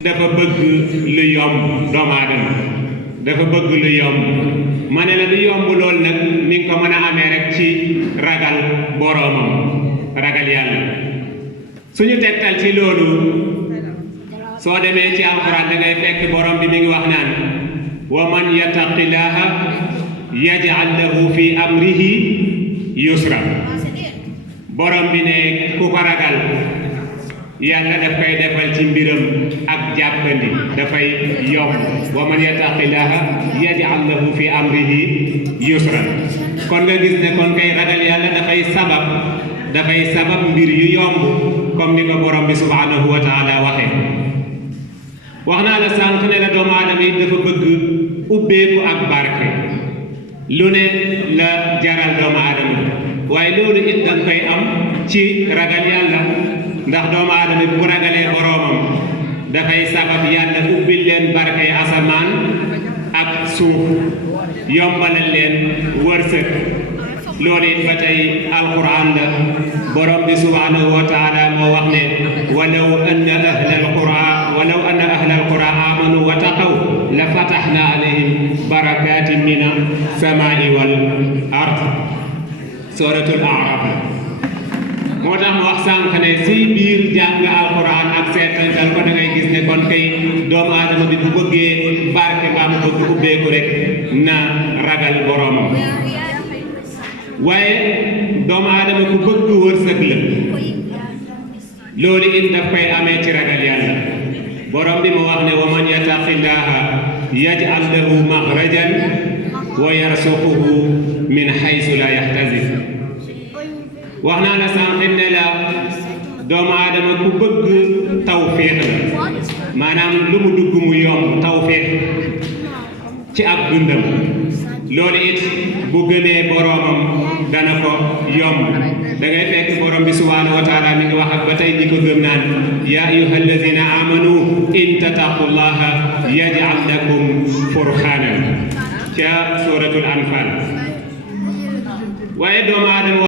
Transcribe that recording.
dafa bëgg lu yomb doomu aadama dafa bëgg lu yomb ma ne la lu yomb loolu nag mi ngi ko mën a amee rek ci ragal boroomam ragal yàlla suñu tegtal ci loolu soo demee ci alxuraan da ngay fekk borom bi mi ngi wax naan wa man yattaqillaha yaj'al lahu fi amrihi yusra borom bi ne ku ko ragal yàlla daf koy defal ci mbiram ak jàppandi dafay yomb wa man yattaqillaha yaj'al lahu fi amrihi yusra kon nga gis ne kon kay ragal yàlla dafay sabab mbir yu yomb comme ni ko borom bi subhanahu wa taala waxee wax naa la sànq ne la doomu aadama yi dafa bëgg ubbeeku ak barke lu ne la jaral doomu aadama waaye loolu it danga koy am ci ragal yàlla ndax doomu aadama bu ragalee boroomam dafay sabab yàlla ubbil leen barke asamaan ak suuf yombalal leen wërsëg loolu it ba tey alquran la borom bi subhanahu wa taala moo wax ne walaw anna ahla alqura amanu wa taqaw la fatahna alayhim barakatin min as-samai wal ard suratul a'raf moo tax mu wax sànq ne si biir jàng alquran ak seetantal ko da ngay gis ne kon kay doomu aadama bi bu bëggee barke ba mu bëgg ubbeeku rek na ragal boroomam waaye doomu aadama ku bëgg wërsëg la loolu it daf koy amee ci ragal yàlla borom bi mu wax ne wa man yattaqillaha yaj'al lahu makhrajan wa yarzuquhu min haythu la yahtasib wax naa la sànq ne la doomu aadama ku bëgg tawfiix la maanaam lu mu dugg mu yomb tawfiix ci ab dundam loolu it bu gënee boroomam dana ko yomb da ngay fekk borom bi subhanahu wa taala mi ngi wax ak ba tey ñi ko gëm naan yaa ayyuha alladina amanu in tattaqullaha yaj'al lakum furqanan ca suratul anfal waaye doomu aadama